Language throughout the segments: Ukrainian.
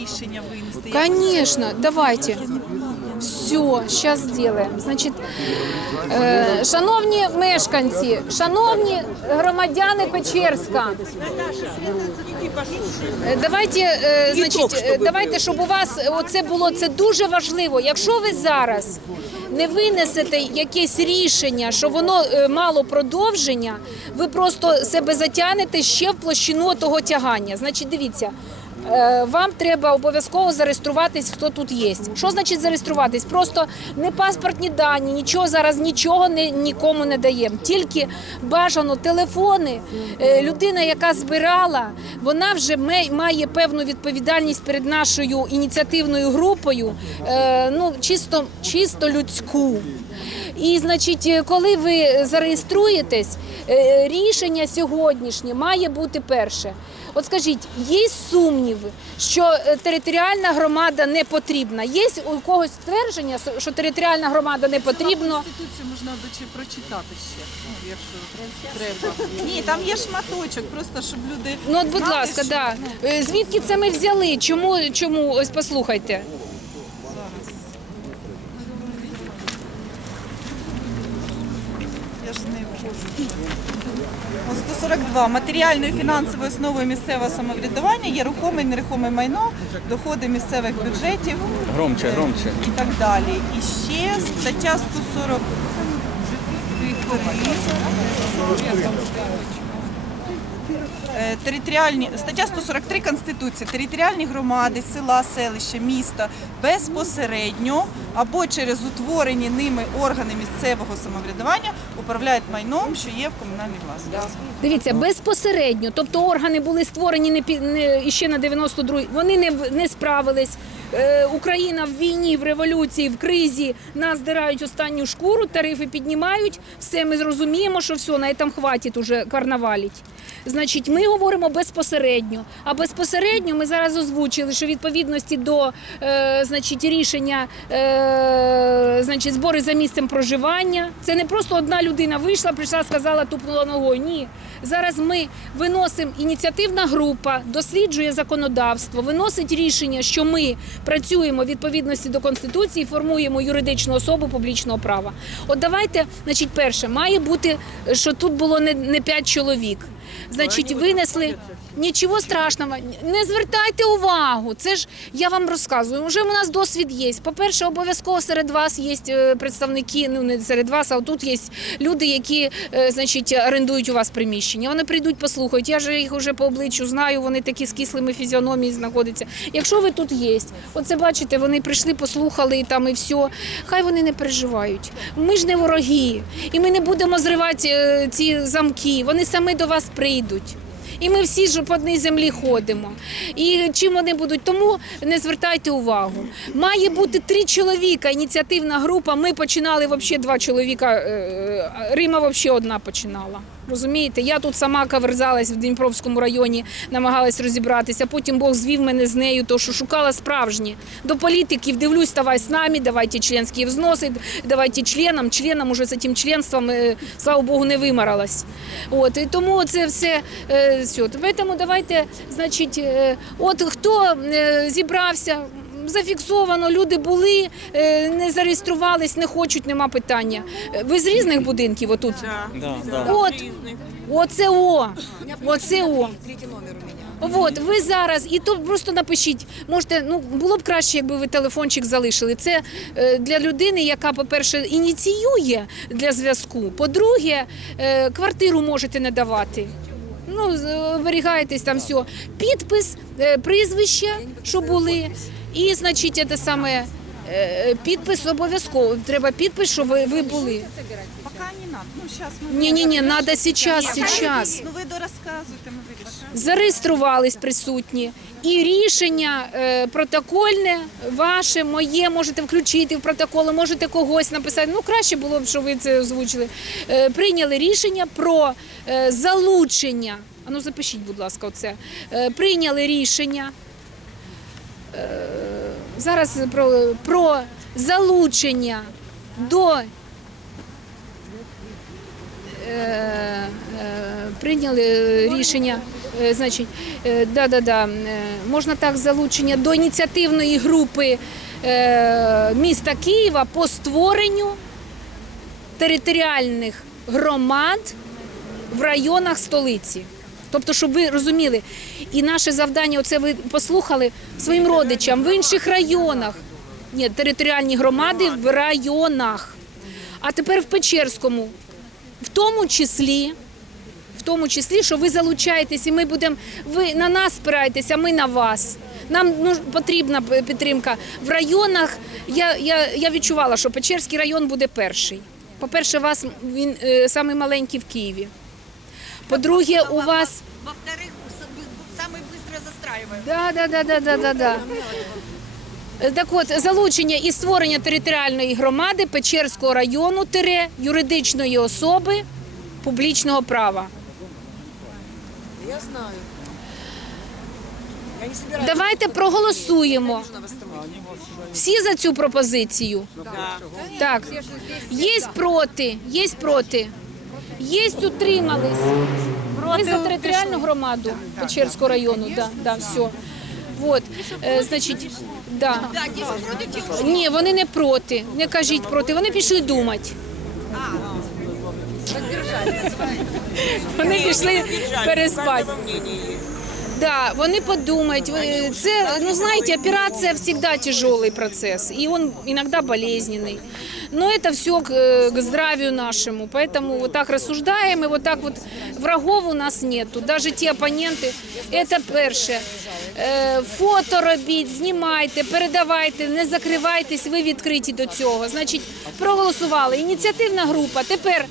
рішення винести? Конечно, давайте. Все, сейчас сделаем. Значить, е, шановні мешканці, шановні громадяни Печерська, е, давайте, е, значить, е, давайте, щоб у вас оце було це дуже важливо. Якщо ви зараз не винесете якесь рішення, що воно е, мало продовження, ви просто себе затягнете ще в площину того тягання. Значить, дивіться. Е, Вам треба обов'язково зареєструватись, хто тут є. Що значить зареєструватись? Просто не паспортні дані, нічого зараз нічого не, нікому не даємо. Tільки бажано телефони. Е, Людина, яка збирала, вона вже має певну відповідальність перед нашою ініціативною групою, е, ну чисто, чисто людську. І, значить, коли ви зареєструєтесь, рішення сьогоднішнє має бути перше. От скажіть, є сумніви, що е, територіальна громада не потрібна? Є у когось ствердження, що територіальна громада не потрібна? Конституцію можна дочі прочитати ще, ну, якщо треба. Ні, там є шматочок, просто щоб люди. Ну, от, будь знали, ласка, що, да. ну, Е, звідки це ми взяли? Чому, чому? Ось послухайте. Я ж не вхожу. О, 142. Матеріальною фінансовою основою місцевого самоврядування є рухоме і нерухоме майно, доходи місцевих бюджетів Громче, громче. і так далі. І ще стаття 140. Е, Територіальні стаття 143 Конституції. Територіальні громади, села, селища, міста безпосередньо або через утворені ними органи місцевого самоврядування управляють майном, що є в комунальній власності. Дивіться, безпосередньо, тобто органи були створені не, не іще на 92-й, вони не, не справились. Е, Україна в війні, в революції, в кризі нас дирають останню шкуру, тарифи піднімають. Все ми зрозуміємо, що все, на там хватить уже карнаваліть. Значить, ми говоримо безпосередньо. А безпосередньо ми зараз озвучили, що відповідності до е, значить, рішення е, значить, збори за місцем проживання. Це не просто одна людина вийшла, прийшла, сказала, тупнула ногою. Ні. Зараз ми виносимо ініціативна група, досліджує законодавство, виносить рішення, що ми працюємо в відповідності до конституції, формуємо юридичну особу публічного права. От давайте, значить, перше, має бути, що тут було не, 5 чоловік. Значить, винесли. Нічого страшного, не звертайте увагу. Це ж я вам розказую. Вже у нас досвід є. По-перше, обов'язково серед вас є е, представники. Ну не серед вас, а тут є люди, які е, значить орендують у вас приміщення. Вони прийдуть, послухають. Я ж їх вже по обличчю знаю. Вони такі з кислими фізіономіями знаходяться. Якщо ви тут є, оце бачите, вони прийшли, послухали і там і все. Хай вони не переживають. Ми ж не вороги, і ми не будемо зривати е, ці замки. Вони самі до вас прийдуть. І ми всі ж по одній землі ходимо. І чим вони будуть? Тому не звертайте увагу. Має бути три чоловіка. Ініціативна група. Ми починали взагалі два чоловіка. е, Рима взагалі одна починала. Розумієте, я тут сама каверзалась в Дніпровському районі, намагалась розібратися. Потім Бог звів мене з нею, то що шукала справжні. До політиків дивлюсь, давай з нами, давайте членські взноси, давайте членам. Членам уже з цим членством, е, слава Богу, не вимаралась. От і тому це все. е, все. Тому давайте, значить, е, от хто зібрався. Зафіксовано, люди були, е, не зареєструвались, не хочуть, нема питання. Е, Ви з різних будинків отут? Да, да. От, оце о, оце о. От ви зараз, і то просто напишіть. Можете, ну було б краще, якби ви телефончик залишили. Це е, для людини, яка, по-перше, ініціює для зв'язку. По-друге, е, квартиру можете не давати. Ну, з- оберігайтесь там все. Підпис, е, прізвища, що були, і, значить, це саме. е, Підпис обов'язково. Треба підпис, що ви, ви були. Поки не надо. Ну, зараз ми Ні, ні, ні, треба Ні, сейчас. Ну ви дорозказуйте, ми вирішимо. зареєструвались присутні. І рішення е, протокольне, ваше, моє, можете включити в протоколи, можете когось написати. Ну, краще було б, що ви це озвучили. Е, прийняли рішення про е, залучення. А ну запишіть, будь ласка, оце. Е, прийняли рішення. Е, зараз про, про залучення до е, е, прийняли рішення Е, Значить, да, да, да, можна так залучення до ініціативної групи е, міста Києва по створенню територіальних громад в районах столиці. Тобто, щоб ви розуміли, і наше завдання, оце ви послухали своїм родичам в інших районах. Ні, територіальні громади в районах. А тепер в Печерському, в тому числі, в тому числі, що ви залучаєтесь, і ми будемо, ви на нас спираєтеся, а ми на вас. Нам ну, потрібна підтримка. В районах я, я, я відчувала, що Печерський район буде перший. По-перше, вас він е, самий маленький в Києві. По-друге, у вас Во-вторых, с- самый быстро застраиваем. Да, да, да, да, да, да, да. Е, Так от, залучення і створення територіальної громади Печерського району тире юридичної особи публічного права. Я знаю. Я не собираюсь. Давайте проголосуємо. Всі за цю пропозицію. Так. Є проти, є проти. Є утримались. Ми за територіальну громаду Печерського району. Да, да, все. Вот. Е, значить, да. Ні, вони не проти. Не кажіть проти. Вони пішли думати. Вони пішли переспати. Да, вони подумають. Ви- Це, ну знаете, операция всегда тяжелый процесс, и он иногда болезненный. Но это все к, э, к здравию нашему, поэтому вот так рассуждаем, и вот так вот врагов у нас нету. Даже ті опоненти, це перше. Е, Фото робіть, знімайте, передавайте, не закривайтесь, ви відкриті до цього. Значить, проголосували. Ініціативна група. Тепер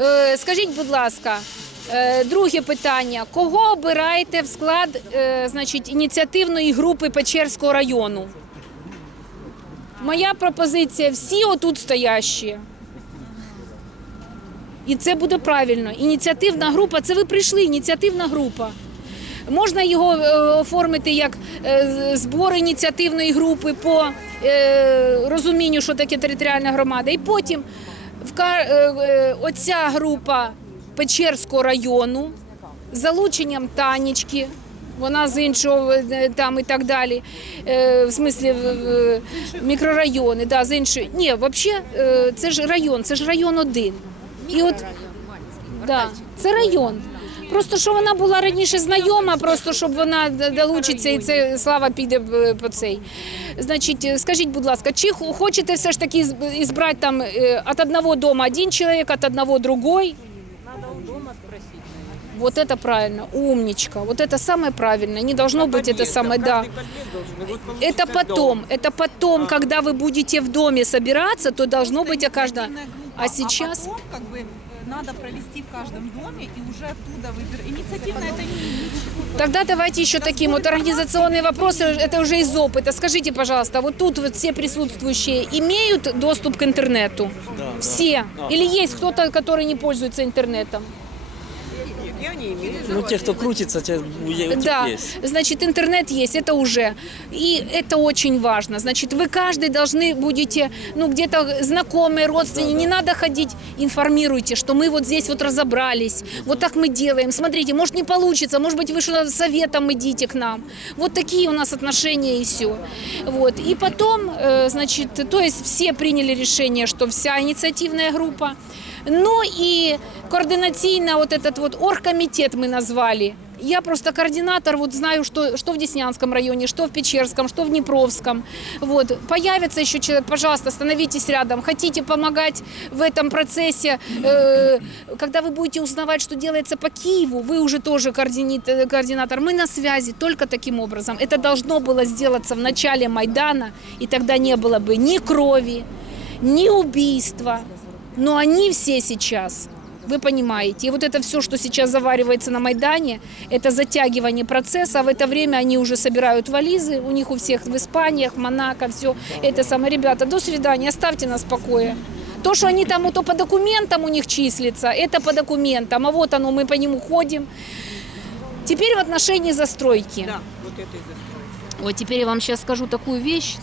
Е, Скажіть, будь ласка, е, друге питання: кого обираєте в склад е, значить, ініціативної групи Печерського району? Моя пропозиція всі отут стоящі. І це буде правильно. Ініціативна група це ви прийшли, ініціативна група. Можна його е, оформити як е, збор ініціативної групи по е, розумінню, що таке територіальна громада. І потім е, е, оця група Печерського району залученням Танечки. Вона з іншого е, там і так далі. Е, в смислі мікрорайони, да, з іншої. Ні, взагалі це ж район, це ж район один. І от Да, це район. Просто що вона була раніше знайома, просто щоб вона долучиться і це слава піде е, по цей. Значить, е, скажіть, будь ласка, чи хочете все ж таки зб- ізбрати там е, від одного дома один чоловік, від одного другой? Вот это правильно, умничка. Вот это самое правильное. Не должно быть это самое, да. Это потом, это потом, когда вы будете в доме собираться, то должно быть о каждом. Инициативная группа. А сейчас? потом, как бы, э, надо провести в каждом доме и уже оттуда выбирать. Инициативно это не Тогда давайте еще таким вот организационные вопросы, это уже из опыта. Скажите, пожалуйста, вот тут вот все присутствующие имеют доступ к интернету? Да, да. Все? Или есть кто-то, который не пользуется интернетом? Ну, те, кто крутится, те, у- у тех Да, есть. значит, интернет есть, это уже. И это очень важно. Значит, вы каждый должны будете, ну, где-то знакомые, родственники, не надо ходить, информируйте, что мы вот здесь вот разобрались, вот так мы делаем. Смотрите, может не получится, может быть, вы что-то советом идите к нам. Вот такие у нас отношения и все. Вот. И потом, э, значит, то есть все приняли решение, что вся инициативная группа, ну и координаційно вот этот вот оргкомитет мы назвали. Я просто координатор, вот знаю, что, что в Деснянском районе, что в Печерском, что в Днепровском. Вот. Появится еще человек, пожалуйста, становитесь рядом. Хотите помогать в этом процессе, э, когда вы будете узнавать, что делается по Киеву, вы уже тоже координи- координатор. Мы на связи только таким образом. Это должно было сделаться в начале Майдана, и тогда не было бы ни крови, ни убийства. Но они все сейчас, вы понимаете, и вот это все, что сейчас заваривается на Майдане, это затягивание процесса, а в это время они уже собирают вализы, у них у всех в Испаниях, в Монако, все. Это самое, ребята, до свидания, оставьте нас в покое. То, что они там то по документам у них числится, это по документам, а вот оно, мы по нему ходим. Теперь в отношении застройки. Да, вот это и застройка. Вот теперь я вам сейчас скажу такую вещь.